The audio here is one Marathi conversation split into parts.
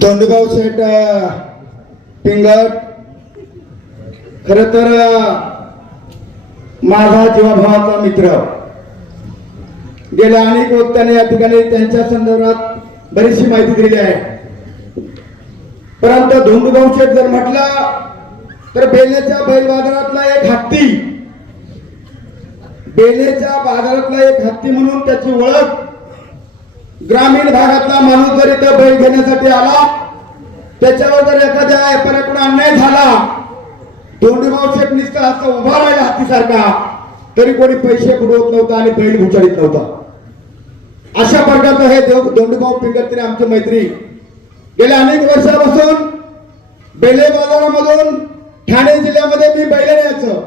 धोंडूभाऊ शेठ पिंगट. खर तर माझा जीवाभावाचा मित्र. गेल्या अनेक वक्त्याने या ठिकाणी त्यांच्या संदर्भात बरीचशी माहिती दिली आहे. परंतु धोंडूभाऊ शेठ जर म्हटलं तर बेलेच्या बैल बाजारातला एक हत्ती बेलेच्या बाजारातला एक हत्ती म्हणून त्याची ओळख ग्रामीण भागातला माणूस जर इथं बैल घेण्यासाठी आला त्याच्यावर जर एखाद्या व्यापाऱ्याकडून अन्याय झाला दोंडीभाऊ शेठ नुसता असा उभा राहिला हत्तीसारखा तरी कोणी पैसे बुडवत नव्हता आणि बैल भुचाडीत नव्हता. अशा प्रकारचं हे देव दोंडीभाऊ पिंगरतीने आमचे मैत्री. गेल्या अनेक वर्षापासून बेले बाजारामधून ठाणे जिल्ह्यामध्ये मी बैल न्यायचं.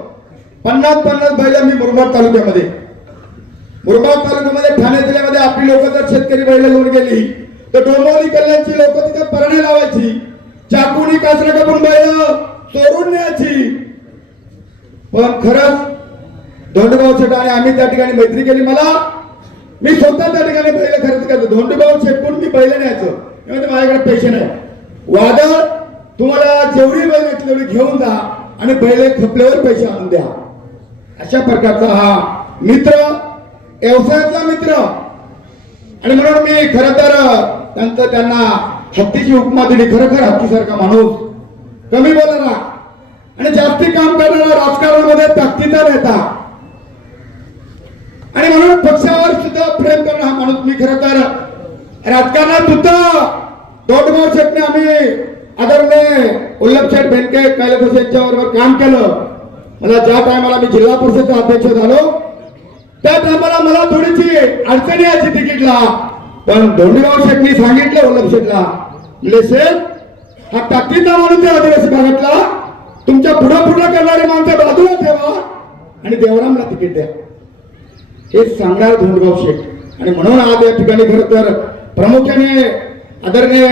पन्नास पन्नास बैल मी मुरबाड तालुक्यामध्ये. मुरबाड तालुक्यामध्ये ठाणे जिल्ह्यामध्ये आपली लोक जर शेतकरी बैल घेऊन गेली तर डोंबवली कल्याणची लोक तिथे परणे लावायची. चाकूनी कासरा कापून बैल चोरून न्यायची. पण खरंच धोंडूभाऊ शेट आणि आम्ही त्या ठिकाणी मैत्री केली. मला मी स्वतः त्या ठिकाणी बैल खरेदी करतो. धोंडूभाऊ शेटकून मी बैल न्यायचो. मी माझ्याकडे पैसे नाही. वादळ तुम्हाला जेवढी बैल तेवढी घेऊन जा आणि बैल खपल्यावर पैसे आणून द्या. अशा प्रकारचा हा मित्र व्यवसायातला मित्र. आणि म्हणून मी खर तर त्यांचं त्यांना हत्तीची उपमा दिली. खरोखर हत्तीसारखा माणूस. कमी बोलणारा. आणि जास्ती काम करणारा राजकारणामध्ये ताकदीचा नेता. आणि म्हणून पक्षावर सुद्धा प्रेम करणं हा माणूस मी खरं तर राजकारणात सुद्धा दोडभाऊ शेटने आम्ही आदरणीय उल्लभ शेठ बेनके कैलास यांच्या बरोबर काम केलं. मला ज्या टायमाला मी जिल्हा परिषदचा अध्यक्ष झालो त्या टायमाला मला थोडीशी अडचणी यायची तिकीटला. पण धोंडीराव शेटनी सांगितलं वल्लभ शेटला म्हणले शेठ हा ताकदीचा माणूस आहे आदिवासी भागातला. तुमच्या पुढं पुढं करणारे माणसं बाजूला ठेवा आणि देवरामला तिकीट द्या. हे सांगणार धोंडगाव शेठ. आणि म्हणून आज या ठिकाणी खरं तर प्रामुख्याने आदरणीय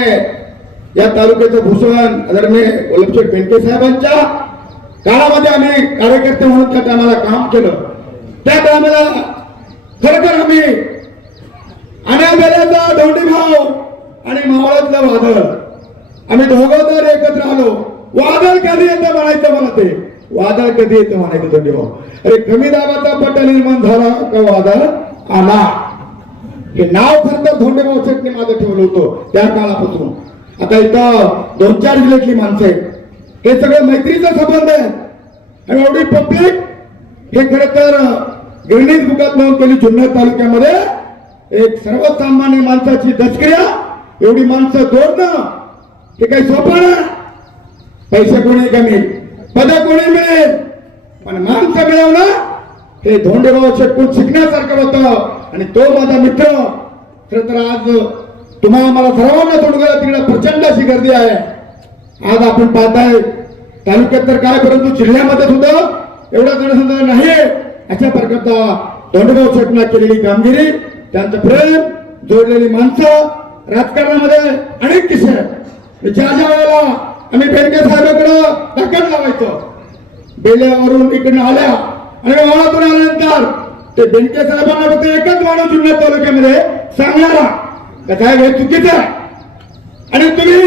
या तालुक्याचं भूषण आदरणीय वल्लभशेठ बेनके साहेबांच्या काळामध्ये आम्ही कार्यकर्ते म्हणून त्या टायमाला काम केलं. त्या कामाला खरं आम्ही अनाबेल्याचा दोंडी भाव आणि मावळातलं वादळ. आम्ही दोघं जर एकत्र आलो. वादळ कधी येतं म्हणायचं मला ते? वादळ कधी येतं म्हणायचं दोंडी भाऊ अरे कमी दाबाचा पट्टा निर्माण झाला का वादळ? आला. हे नाव खरं तर धोंडे भाऊ शेटने माझं ठेवलं होतं त्या काळापासून. आता इथं दोन चार जिल्ह्यातली माणसं आहेत. हे सगळं मैत्रीचा संबंध आहे. आणि एवढी पब्लिक हे खरं तर गिरणीत बुकात नोंद केली जुन्नर तालुक्यामध्ये. एक सर्वसामान्य माणसाची दसक्रिया एवढी माणसं जोडणं हे काही सोपं ना पैसे कोणी कमी पद कोणी मिळेल. पण माणसं मिळवणं हे धोंडेभाऊ शेटकून शिकण्यासारखं होतं. आणि तो माझा मित्र खरं तर आज तुम्हाला मला सर्वांना तोडगं तिकडे प्रचंड अशी गर्दी आहे. आज आपण पाहताय तालुक्यात तर काय परंतु जिल्ह्यामध्ये सुद्धा एवढा जनसंख्या नाही अशा प्रकारचा धोंडगाव शेटना केलेली कामगिरी त्यांचं प्रेम जोडलेली माणसं राजकारणामध्ये अनेक किस्से आहेत. ज्या ज्या वेळेला आम्ही बेनके साहेबांकडे धक्कन लावायचो बेल्यावरून इकडनं आल्या आणि वाळातून आल्यानंतर ते बेनके साहेबांना फक्त एकच माणूस जुन्नर तालुक्यामध्ये सांगणारा का साहेब हे चुकीचं आहे. आणि तुम्ही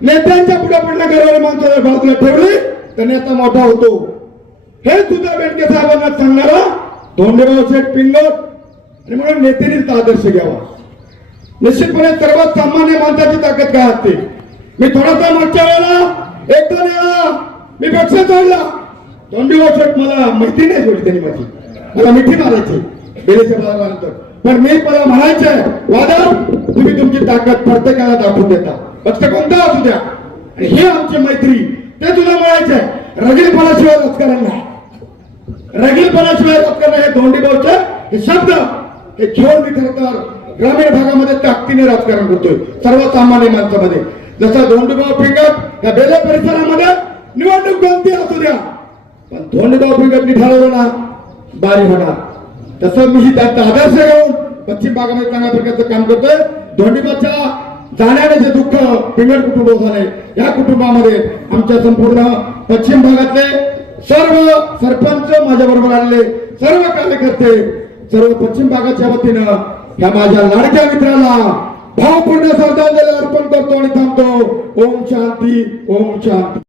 नेत्यांच्या पुढे पुढे घरावर माणसं बाजूला ठेवली तर नेता मोठा होतो. हे सुद्धा बेनके साहेबांना सांगणारा. धोंडेराव शेठ पिंगत आणि म्हणून नेत्यांनीच आदर्श घ्यावा. निश्चितपणे सर्वात सामान्य माणसाची ताकद काय असते? मी थोडासा मागच्या वेळेला एक दोन मी पक्ष सोडला धोंडेराव शेठ मला माहिती नाही सोडली त्यांनी माझी. मला मिठी मारायची. बेलेच्या पण मी मला म्हणायचंय वादळ तुम्ही तुमची ताकद प्रत्येकाला दाखवून देता. पक्ष कोणता असू द्या. आणि हे आमची मैत्री. ते तुला म्हणायचंय रगीलपणाशिवाय राजकारण नाही. रगीलपणाशिवाय राजकारण हे दोंडी भाऊचं हे शब्द हे घेऊन मी खरं तर ग्रामीण भागामध्ये ताकदीने राजकारण करतोय. सर्वसामान्य माणसामध्ये. जसा धोंडीबाव फिंगट या बेले परिसरामध्ये निवडणूक कोणती असू द्या. पण धोंडीबाव पिंगटनी ठरवलं ना बारी होणार. तसं मी त्यांचा आदर्श घेऊन पश्चिम भागामध्ये चांगल्या प्रकारचं काम करतोय. धोंडीबाच्या जाण्याने जे दुःख पिंगट कुटुंब झाले या कुटुंबामध्ये आमच्या संपूर्ण पश्चिम भागातले सर्व सरपंच माझ्या बरोबर आलेले सर्व कार्यकर्ते सर्व पश्चिम भागाच्या वतीनं ह्या माझ्या लाडक्या मित्राला भावपूर्ण श्रद्धांजली अर्पण करतो आणि थांबतो. ओम शांती ओम शांती.